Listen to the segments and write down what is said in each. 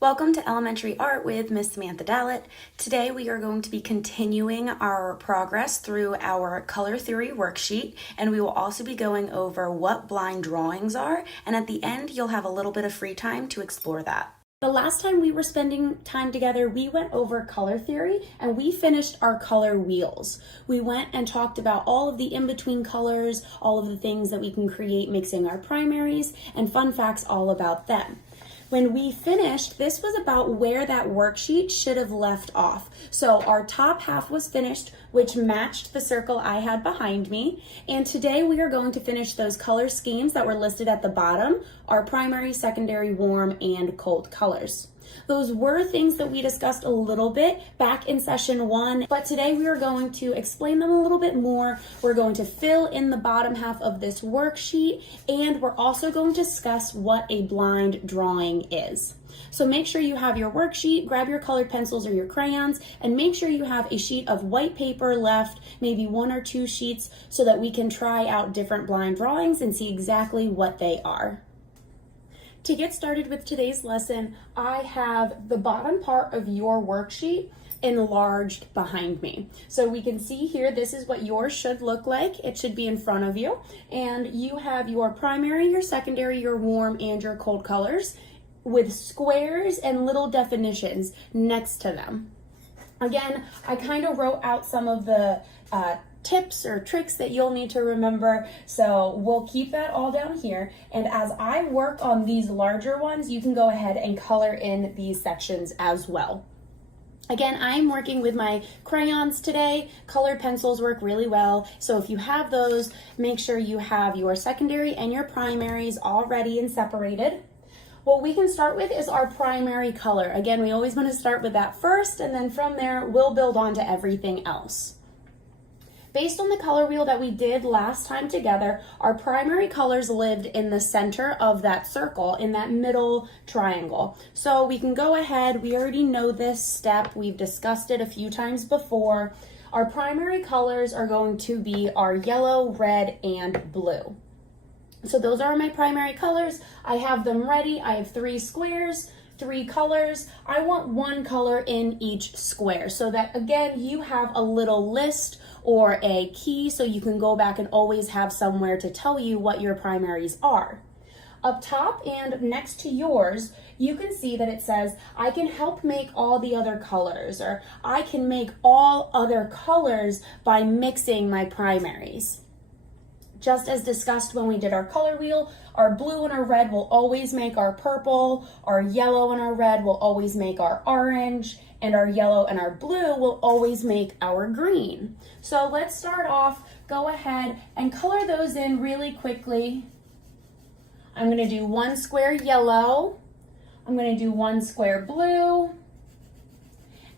Welcome to Elementary Art with Miss Samantha Dallett. Today we are going to be continuing our progress through our color theory worksheet, and we will also be going over what blind drawings are, and at the end you'll have a little bit of free time to explore that. The last time we were spending time together, we went over color theory and we finished our color wheels. We went and talked about all of the in-between colors, all of the things that we can create mixing our primaries, and fun facts all about them. When we finished, this was about where that worksheet should have left off. So our top half was finished, which matched the circle I had behind me. And today we are going to finish those color schemes that were listed at the bottom, our primary, secondary, warm, and cold colors. Those were things that we discussed a little bit back in session 1, but today we are going to explain them a little bit more. We're going to fill in the bottom half of this worksheet, and we're also going to discuss what a blind drawing is. So make sure you have your worksheet, grab your colored pencils or your crayons, and make sure you have a sheet of white paper left, maybe 1 or 2 sheets, so that we can try out different blind drawings and see exactly what they are. To get started with today's lesson, I have the bottom part of your worksheet enlarged behind me. So we can see here, this is what yours should look like. It should be in front of you. And you have your primary, your secondary, your warm, and your cold colors with squares and little definitions next to them. Again, I kind of wrote out some of the tips or tricks that you'll need to remember, so we'll keep that all down here, and as I work on these larger ones, you can go ahead and color in these sections as well. Again, I'm working with my crayons today. Colored pencils work really well, so if you have those, make sure you have your secondary and your primaries all ready and separated. What we can start with is our primary color. Again, we always want to start with that first, and then from there, we'll build on to everything else. Based on the color wheel that we did last time together, our primary colors lived in the center of that circle, in that middle triangle. So we can go ahead, we already know this step, we've discussed it a few times before. Our primary colors are going to be our yellow, red, and blue. So those are my primary colors. I have them ready. I have 3 squares, 3 colors. I want 1 color in each square so that, again, you have a little list or a key so you can go back and always have somewhere to tell you what your primaries are. Up top and next to yours, you can see that it says, I can help make all the other colors, or I can make all other colors by mixing my primaries. Just as discussed when we did our color wheel, our blue and our red will always make our purple, our yellow and our red will always make our orange, and our yellow and our blue will always make our green. So let's start off, go ahead and color those in really quickly. I'm gonna do 1 square yellow, I'm gonna do 1 square blue,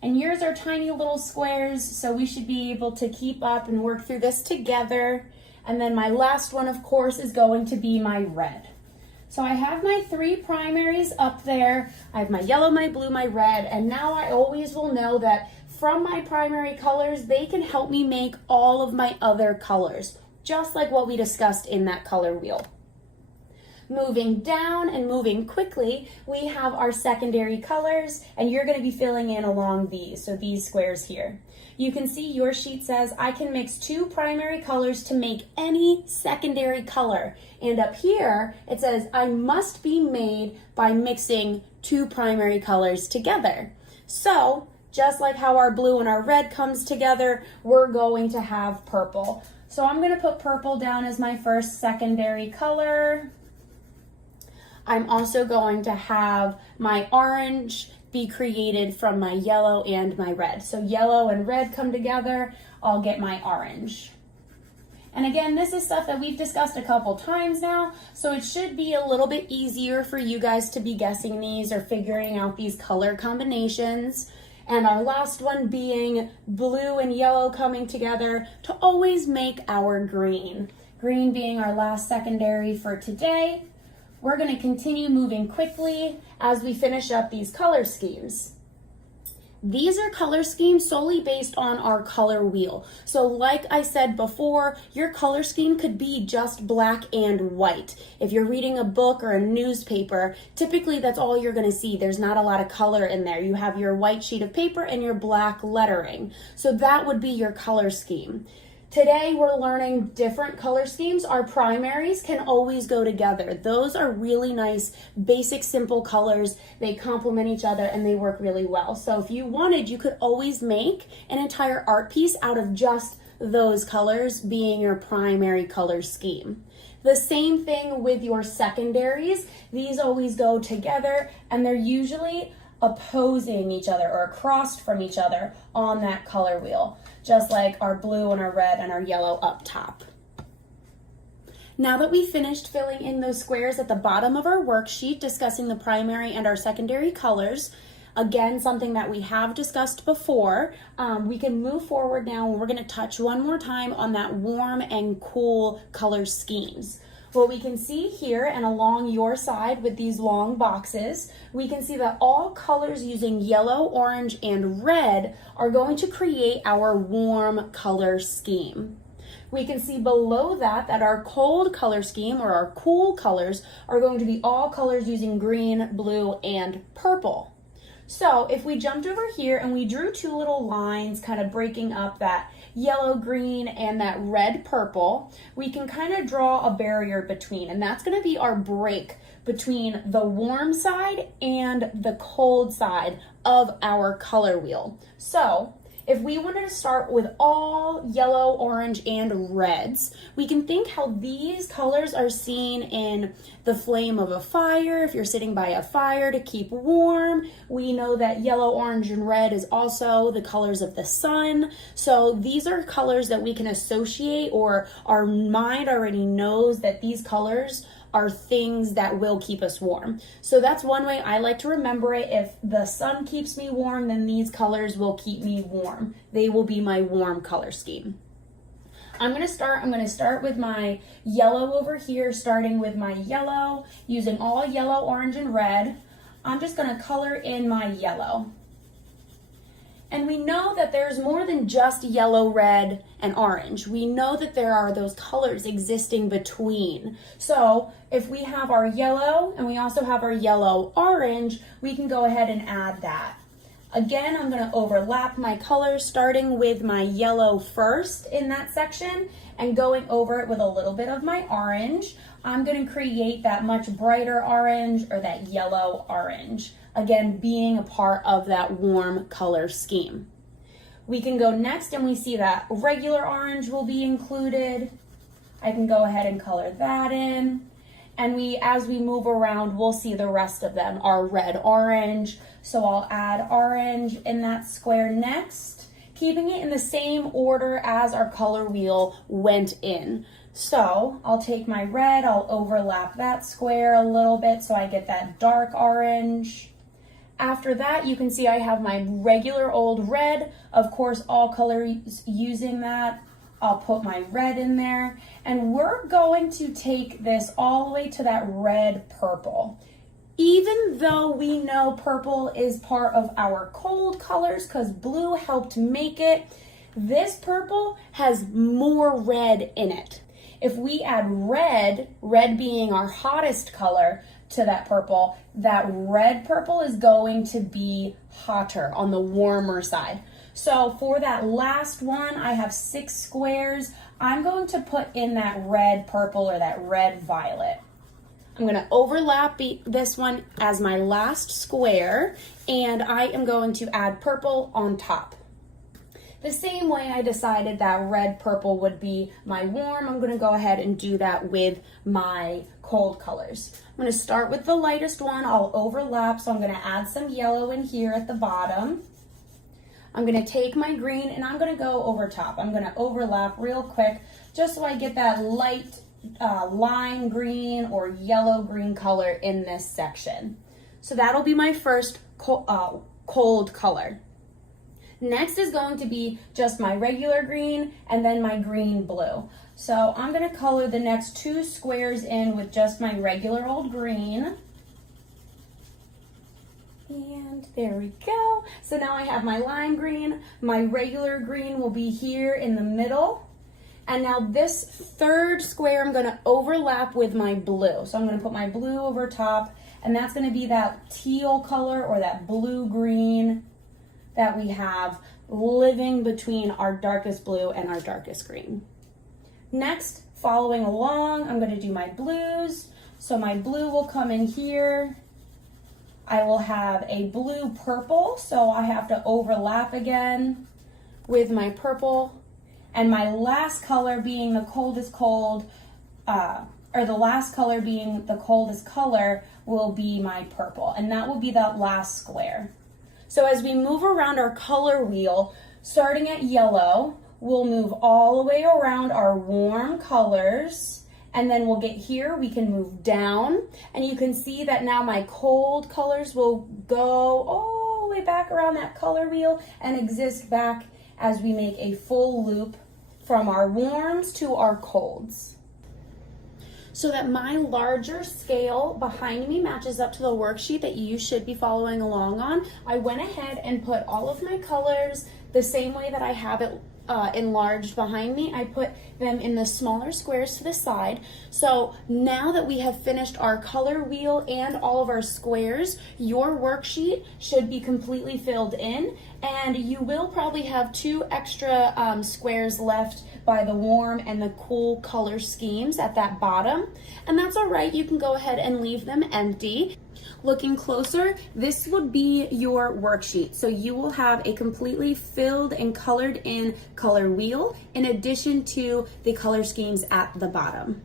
and yours are tiny little squares, so we should be able to keep up and work through this together. And then my last one, of course, is going to be my red. So I have my 3 primaries up there. I have my yellow, my blue, my red, and now I always will know that from my primary colors, they can help me make all of my other colors, just like what we discussed in that color wheel. Moving down and moving quickly, we have our secondary colors, and you're going to be filling in along these, so these squares here. You can see your sheet says I can mix 2 primary colors to make any secondary color. And up here, it says I must be made by mixing 2 primary colors together. So, just like how our blue and our red comes together, we're going to have purple. So I'm going to put purple down as my first secondary color. I'm also going to have my orange be created from my yellow and my red. So yellow and red come together, I'll get my orange. And again, this is stuff that we've discussed a couple times now, so it should be a little bit easier for you guys to be guessing these or figuring out these color combinations. And our last one being blue and yellow coming together to always make our green. Green being our last secondary for today. We're going to continue moving quickly as we finish up these color schemes. These are color schemes solely based on our color wheel. So like I said before, your color scheme could be just black and white. If you're reading a book or a newspaper, typically that's all you're going to see. There's not a lot of color in there. You have your white sheet of paper and your black lettering. So that would be your color scheme. Today we're learning different color schemes. Our primaries can always go together. Those are really nice, basic, simple colors. They complement each other and they work really well. So if you wanted, you could always make an entire art piece out of just those colors being your primary color scheme. The same thing with your secondaries. These always go together and they're usually opposing each other or across from each other on that color wheel, just like our blue and our red and our yellow up top. Now that we finished filling in those squares at the bottom of our worksheet discussing the primary and our secondary colors, again, something that we have discussed before, we can move forward now and we're going to touch one more time on that warm and cool color schemes. What we can see here and along your side with these long boxes, we can see that all colors using yellow, orange, and red are going to create our warm color scheme. We can see below that our cold color scheme or our cool colors are going to be all colors using green, blue, and purple. So if we jumped over here and we drew two little lines kind of breaking up that yellow, green, and that red, purple, we can kind of draw a barrier between, and that's going to be our break between the warm side and the cold side of our color wheel. So if we wanted to start with all yellow, orange, and reds, we can think how these colors are seen in the flame of a fire. If you're sitting by a fire to keep warm, we know that yellow, orange, and red is also the colors of the sun. So these are colors that we can associate, or our mind already knows that these colors are things that will keep us warm. So that's one way I like to remember it. If the sun keeps me warm, then these colors will keep me warm. They will be my warm color scheme. I'm going to start with my yellow over here, starting with my yellow, using all yellow, orange, and red. I'm just going to color in my yellow. And we know that there's more than just yellow, red, and orange. We know that there are those colors existing between. So if we have our yellow and we also have our yellow orange, we can go ahead and add that. Again, I'm going to overlap my colors, starting with my yellow first in that section and going over it with a little bit of my orange. I'm going to create that much brighter orange or that yellow orange. Again, being a part of that warm color scheme. We can go next and we see that regular orange will be included. I can go ahead and color that in. And as we move around, we'll see the rest of them are red, orange. So I'll add orange in that square next, keeping it in the same order as our color wheel went in. So I'll take my red, I'll overlap that square a little bit so I get that dark orange. After that, you can see I have my regular old red. Of course, all colors using that. I'll put my red in there. And we're going to take this all the way to that red purple. Even though we know purple is part of our cold colors because blue helped make it, this purple has more red in it. If we add red being our hottest color, to that red purple is going to be hotter on the warmer side. So for that last one, I have 6 squares. I'm going to put in that red purple or that red violet. I'm going to overlap this one as my last square, and I am going to add purple on top. The same way I decided that red purple would be my warm, I'm going to go ahead and do that with my cold colors. I'm going to start with the lightest one. I'll overlap, so I'm going to add some yellow in here at the bottom. I'm going to take my green and I'm going to go over top. I'm going to overlap real quick just so I get that light lime green or yellow green color in this section. So that'll be my first cold color. Next is going to be just my regular green and then my green blue. So I'm going to color the next 2 squares in with just my regular old green. And there we go. So now I have my lime green. My regular green will be here in the middle. And now this third square I'm gonna overlap with my blue. So I'm gonna put my blue over top, and that's gonna be that teal color or that blue-green that we have living between our darkest blue and our darkest green. Next, following along, I'm gonna do my blues. So my blue will come in here. I will have a blue purple, so I have to overlap again with my purple. And my last color being the coldest cold, or the last color being the coldest color will be my purple. And that will be that last square. So as we move around our color wheel, starting at yellow, we'll move all the way around our warm colors. And then we'll get here, we can move down, and you can see that now my cold colors will go all the way back around that color wheel and exist back as we make a full loop from our warms to our colds. So that my larger scale behind me matches up to the worksheet that you should be following along on, I went ahead and put all of my colors the same way that I have it enlarged behind me. I put them in the smaller squares to the side. So now that we have finished our color wheel and all of our squares, your worksheet should be completely filled in, and you will probably have 2 extra squares left by the warm and the cool color schemes at that bottom, and that's all right. You can go ahead and leave them empty. Looking closer, this would be your worksheet. So you will have a completely filled and colored in color wheel in addition to the color schemes at the bottom.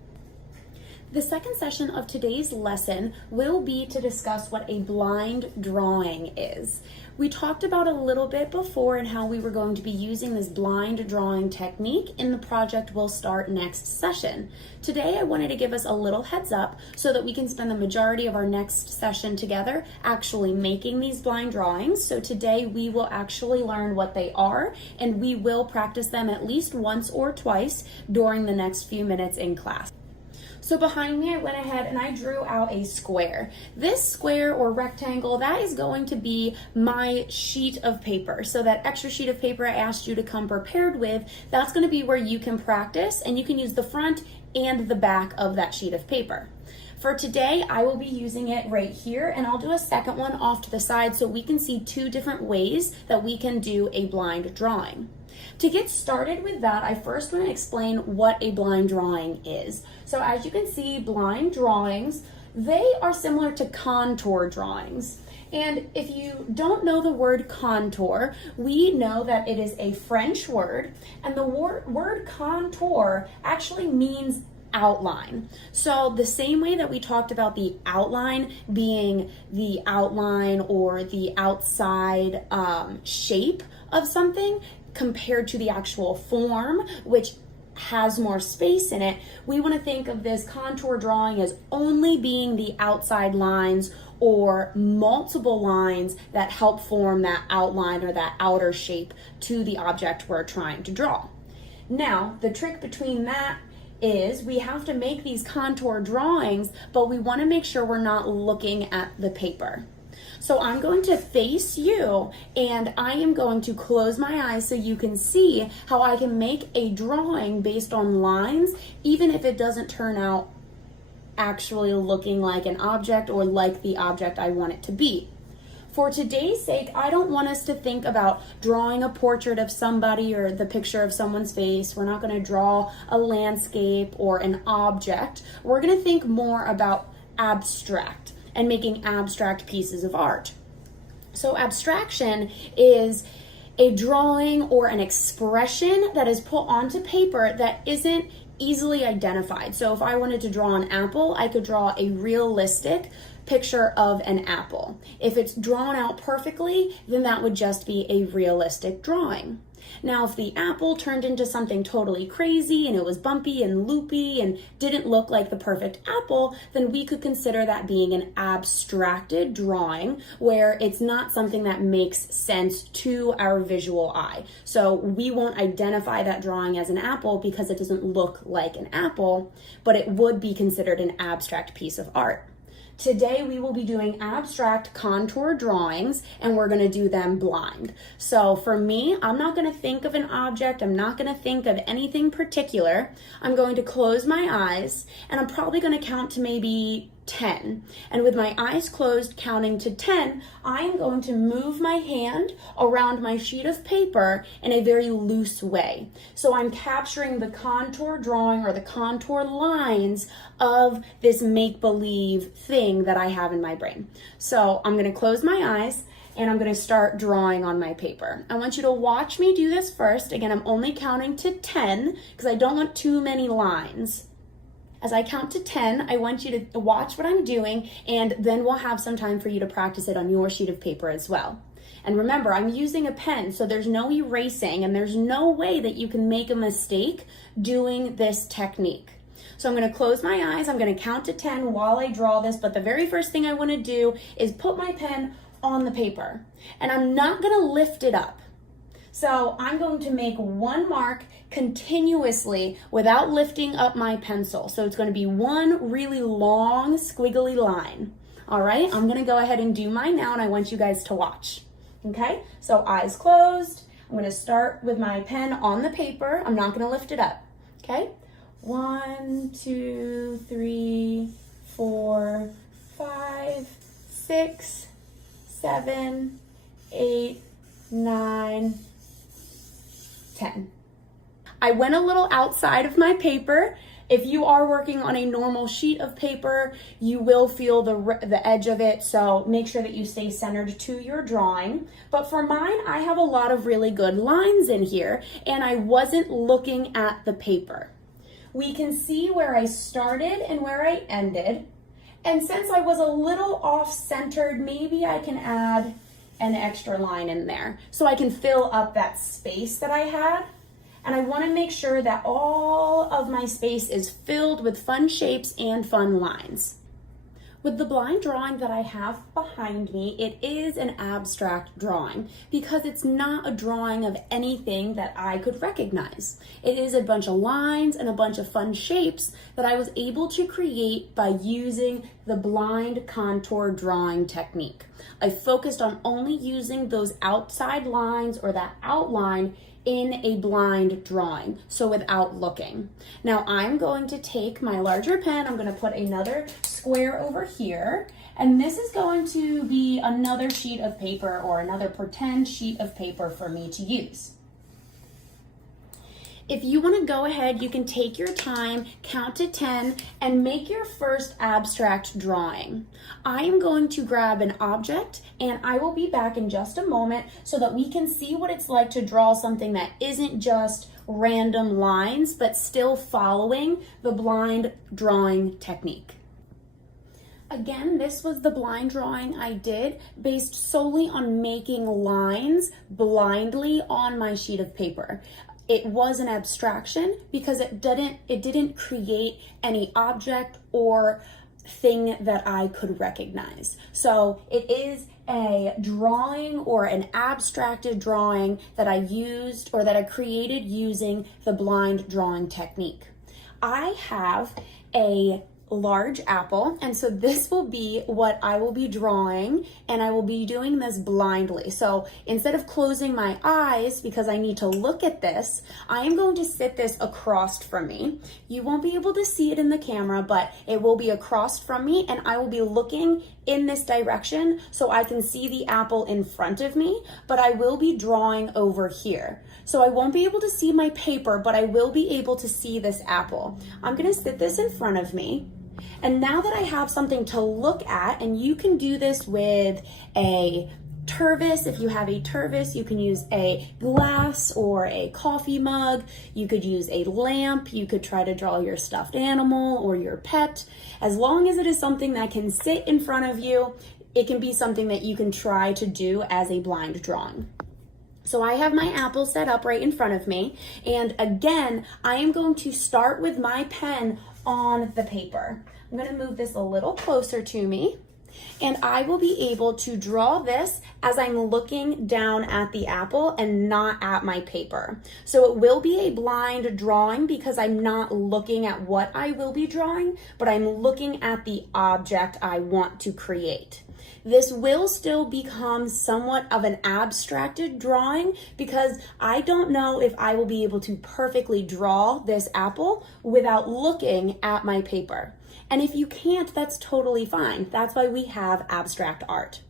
The second session of today's lesson will be to discuss what a blind drawing is. We talked about a little bit before and how we were going to be using this blind drawing technique in the project we'll start next session. Today I wanted to give us a little heads up so that we can spend the majority of our next session together actually making these blind drawings. So today we will actually learn what they are, and we will practice them at least once or twice during the next few minutes in class. So behind me, I went ahead and I drew out a square. This square or rectangle, that is going to be my sheet of paper. So that extra sheet of paper I asked you to come prepared with, that's going to be where you can practice, and you can use the front and the back of that sheet of paper. For today, I will be using it right here, and I'll do a second one off to the side so we can see 2 different ways that we can do a blind drawing. To get started with that, I first want to explain what a blind drawing is. So as you can see, blind drawings, they are similar to contour drawings. And if you don't know the word contour, we know that it is a French word, and the word contour actually means outline. So the same way that we talked about the outline being the outline or the outside shape of something compared to the actual form, which has more space in it, we want to think of this contour drawing as only being the outside lines or multiple lines that help form that outline or that outer shape to the object we're trying to draw. Now, the trick between that is we have to make these contour drawings, but we want to make sure we're not looking at the paper. So I'm going to face you, and I am going to close my eyes so you can see how I can make a drawing based on lines, even if it doesn't turn out actually looking like an object or like the object I want it to be. For today's sake, I don't want us to think about drawing a portrait of somebody or the picture of someone's face. We're not going to draw a landscape or an object. We're going to think more about abstract and making abstract pieces of art. So abstraction is a drawing or an expression that is put onto paper that isn't easily identified. So if I wanted to draw an apple, I could draw a realistic picture of an apple. If it's drawn out perfectly, then that would just be a realistic drawing. Now, if the apple turned into something totally crazy and it was bumpy and loopy and didn't look like the perfect apple, then we could consider that being an abstracted drawing where it's not something that makes sense to our visual eye. So we won't identify that drawing as an apple because it doesn't look like an apple, but it would be considered an abstract piece of art. Today we will be doing abstract contour drawings and we're gonna do them blind. So for me, I'm not gonna think of an object, I'm not gonna think of anything particular. I'm going to close my eyes and I'm probably gonna count to maybe 10. And with my eyes closed, counting to 10, I'm going to move my hand around my sheet of paper in a very loose way. So I'm capturing the contour drawing or the contour lines of this make-believe thing that I have in my brain. So I'm going to close my eyes and I'm going to start drawing on my paper. I want you to watch me do this first. Again, I'm only counting to 10 because I don't want too many lines. As I count to 10, I want you to watch what I'm doing, and then we'll have some time for you to practice it on your sheet of paper as well. And remember, I'm using a pen, so there's no erasing, and there's no way that you can make a mistake doing this technique. So I'm gonna close my eyes, I'm gonna count to 10 while I draw this, but the very first thing I wanna do is put my pen on the paper, and I'm not gonna lift it up. So I'm going to make one mark continuously without lifting up my pencil. So it's going to be one really long squiggly line. All right, I'm going to go ahead and do mine now and I want you guys to watch. Okay, so eyes closed. I'm going to start with my pen on the paper. I'm not going to lift it up. Okay, 1, 2, 3, 4, 5, 6, 7, 8, 9, 10. I went a little outside of my paper. If you are working on a normal sheet of paper, you will feel the edge of it, so make sure that you stay centered to your drawing. But for mine, I have a lot of really good lines in here, and I wasn't looking at the paper. We can see where I started and where I ended, and since I was a little off-centered, maybe I can add an extra line in there so I can fill up that space that I had. And I want to make sure that all of my space is filled with fun shapes and fun lines. With the blind drawing that I have behind me, it is an abstract drawing because it's not a drawing of anything that I could recognize. It is a bunch of lines and a bunch of fun shapes that I was able to create by using the blind contour drawing technique. I focused on only using those outside lines or that outline in a blind drawing, so without looking. Now I'm going to take my larger pen, I'm going to put another square over here, and this is going to be another sheet of paper or another pretend sheet of paper for me to use. If you want to go ahead, you can take your time, count to 10, and make your first abstract drawing. I am going to grab an object, and I will be back in just a moment so that we can see what it's like to draw something that isn't just random lines, but still following the blind drawing technique. Again, this was the blind drawing I did based solely on making lines blindly on my sheet of paper. It was an abstraction because it didn't create any object or thing that I could recognize. So it is a drawing or an abstracted drawing that I used or that I created using the blind drawing technique. I have a large apple, and so this will be what I will be drawing, and I will be doing this blindly. So instead of closing my eyes because I need to look at this, I am going to sit this across from me. You won't be able to see it in the camera, but it will be across from me, and I will be looking in this direction so I can see the apple in front of me, but I will be drawing over here. So I won't be able to see my paper, but I will be able to see this apple. I'm gonna sit this in front of me. And now that I have something to look at, and you can do this with a turvis. If you have a turvis, you can use a glass or a coffee mug. You could use a lamp. You could try to draw your stuffed animal or your pet. As long as it is something that can sit in front of you, it can be something that you can try to do as a blind drawing. So I have my apple set up right in front of me. And again, I am going to start with my pen on the paper. I'm going to move this a little closer to me. And I will be able to draw this as I'm looking down at the apple and not at my paper. So it will be a blind drawing because I'm not looking at what I will be drawing, but I'm looking at the object I want to create. This will still become somewhat of an abstracted drawing because I don't know if I will be able to perfectly draw this apple without looking at my paper. And if you can't, that's totally fine. That's why we have abstract art.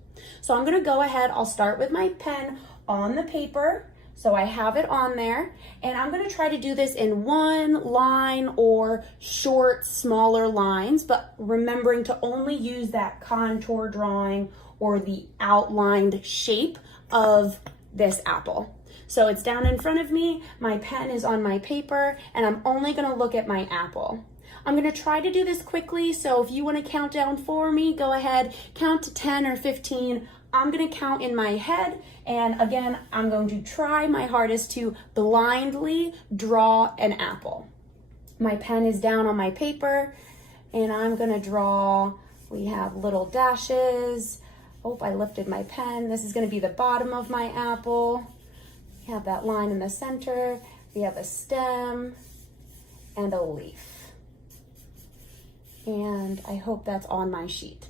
So I'm gonna go ahead, I'll start with my pen on the paper. So I have it on there, and I'm gonna try to do this in one line or short, smaller lines, but remembering to only use that contour drawing or the outlined shape of this apple. So it's down in front of me, my pen is on my paper, and I'm only gonna look at my apple. I'm gonna try to do this quickly, so if you wanna count down for me, go ahead, count to 10 or 15. I'm gonna count in my head, and again, I'm going to try my hardest to blindly draw an apple. My pen is down on my paper, and I'm gonna draw, we have little dashes. Oh, I lifted my pen. This is gonna be the bottom of my apple. We have that line in the center. We have a stem and a leaf. And I hope that's on my sheet.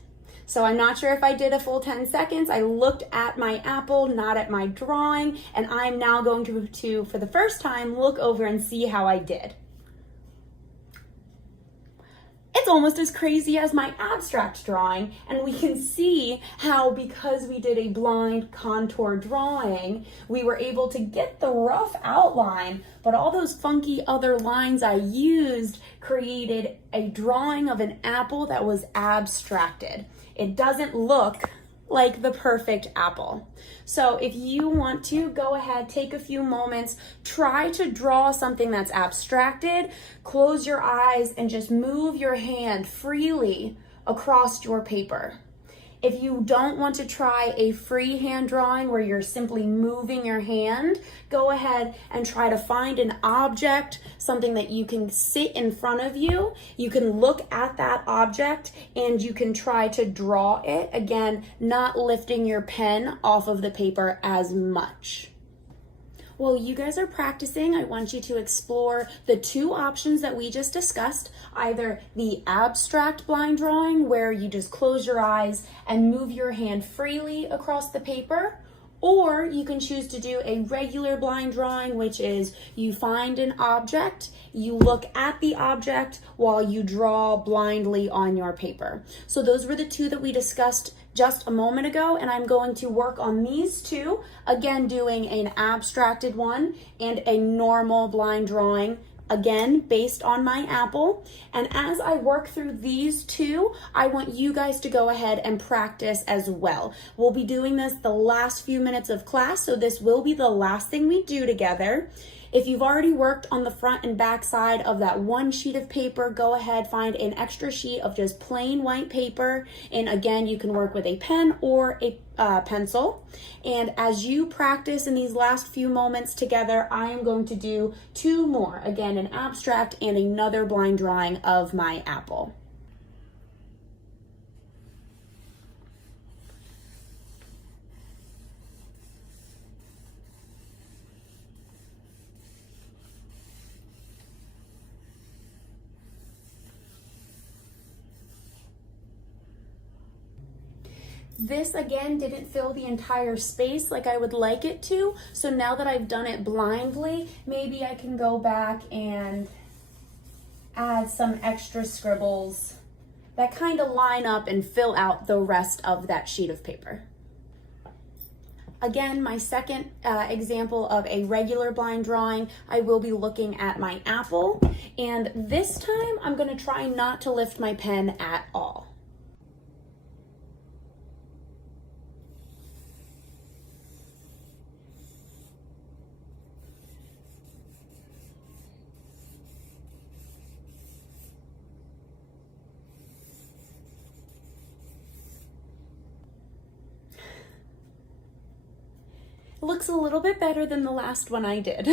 So I'm not sure if I did a full 10 seconds. I looked at my apple, not at my drawing, and I'm now going to for the first time, look over and see how I did. It's almost as crazy as my abstract drawing, and we can see how, because we did a blind contour drawing, we were able to get the rough outline, but all those funky other lines I used created a drawing of an apple that was abstracted. It doesn't look like the perfect apple. So if you want to, go ahead, take a few moments, try to draw something that's abstracted, close your eyes and just move your hand freely across your paper. If you don't want to try a freehand drawing where you're simply moving your hand, go ahead and try to find an object, something that you can sit in front of you. You can look at that object and you can try to draw it. Again, not lifting your pen off of the paper as much. While you guys are practicing, I want you to explore the two options that we just discussed, either the abstract blind drawing where you just close your eyes and move your hand freely across the paper, or you can choose to do a regular blind drawing, which is you find an object, you look at the object while you draw blindly on your paper. So those were the two that we discussed just a moment ago, and I'm going to work on these two, again doing an abstracted one and a normal blind drawing, again based on my apple. And as I work through these two, I want you guys to go ahead and practice as well. We'll be doing this the last few minutes of class, so this will be the last thing we do together. If you've already worked on the front and back side of that one sheet of paper, go ahead, find an extra sheet of just plain white paper. And again, you can work with a pen or a pencil. And as you practice in these last few moments together, I am going to do two more. Again, an abstract and another blind drawing of my apple. This again didn't fill the entire space like I would like it to, so now that I've done it blindly, maybe I can go back and add some extra scribbles that kind of line up and fill out the rest of that sheet of paper. Again, my second example of a regular blind drawing, I will be looking at my apple, and this time I'm going to try not to lift my pen at all. Looks a little bit better than the last one I did.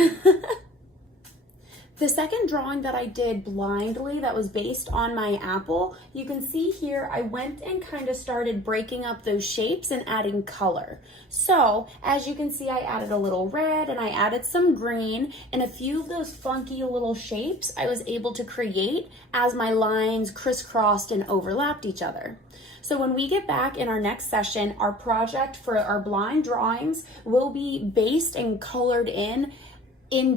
The second drawing that I did blindly that was based on my apple, you can see here I went and kind of started breaking up those shapes and adding color. So as you can see, I added a little red and I added some green, and a few of those funky little shapes I was able to create as my lines crisscrossed and overlapped each other. So when we get back in our next session, our project for our blind drawings will be based and colored in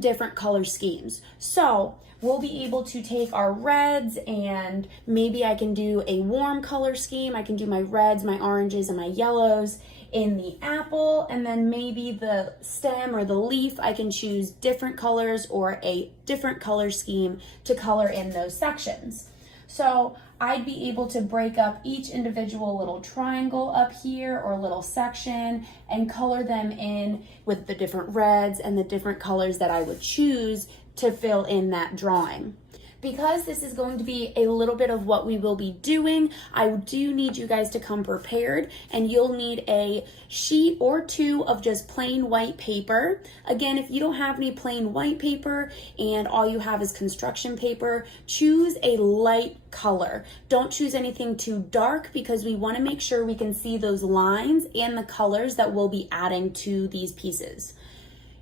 different color schemes. So we'll be able to take our reds, and maybe I can do a warm color scheme. I can do my reds, my oranges, and my yellows in the apple, and then maybe the stem or the leaf, I can choose different colors or a different color scheme to color in those sections. So I'd be able to break up each individual little triangle up here or little section and color them in with the different reds and the different colors that I would choose to fill in that drawing. Because this is going to be a little bit of what we will be doing, I do need you guys to come prepared, and you'll need a sheet or two of just plain white paper. Again, if you don't have any plain white paper and all you have is construction paper, choose a light color. Don't choose anything too dark, because we want to make sure we can see those lines and the colors that we'll be adding to these pieces.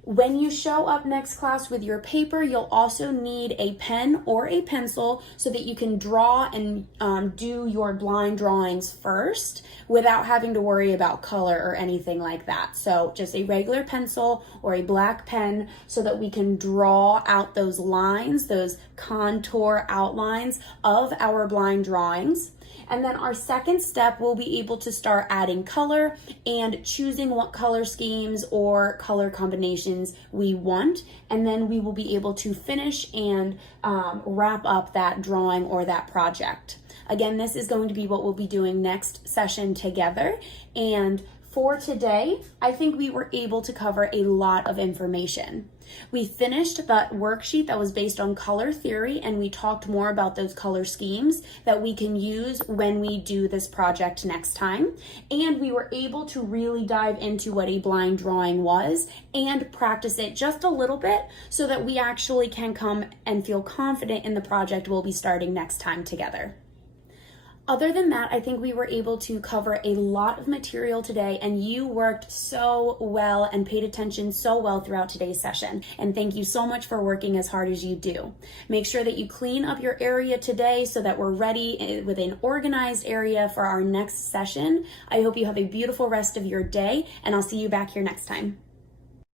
When you show up next class with your paper, you'll also need a pen or a pencil so that you can draw and do your blind drawings first without having to worry about color or anything like that. So just a regular pencil or a black pen so that we can draw out those lines, those contour outlines of our blind drawings. And then our second step, we'll be able to start adding color and choosing what color schemes or color combinations we want. And then we will be able to finish and wrap up that drawing or that project. Again, this is going to be what we'll be doing next session together. And for today, I think we were able to cover a lot of information. We finished that worksheet that was based on color theory, and we talked more about those color schemes that we can use when we do this project next time. And we were able to really dive into what a blind drawing was and practice it just a little bit so that we actually can come and feel confident in the project we'll be starting next time together. Other than that, I think we were able to cover a lot of material today, and you worked so well and paid attention so well throughout today's session. And thank you so much for working as hard as you do. Make sure that you clean up your area today so that we're ready with an organized area for our next session. I hope you have a beautiful rest of your day, and I'll see you back here next time.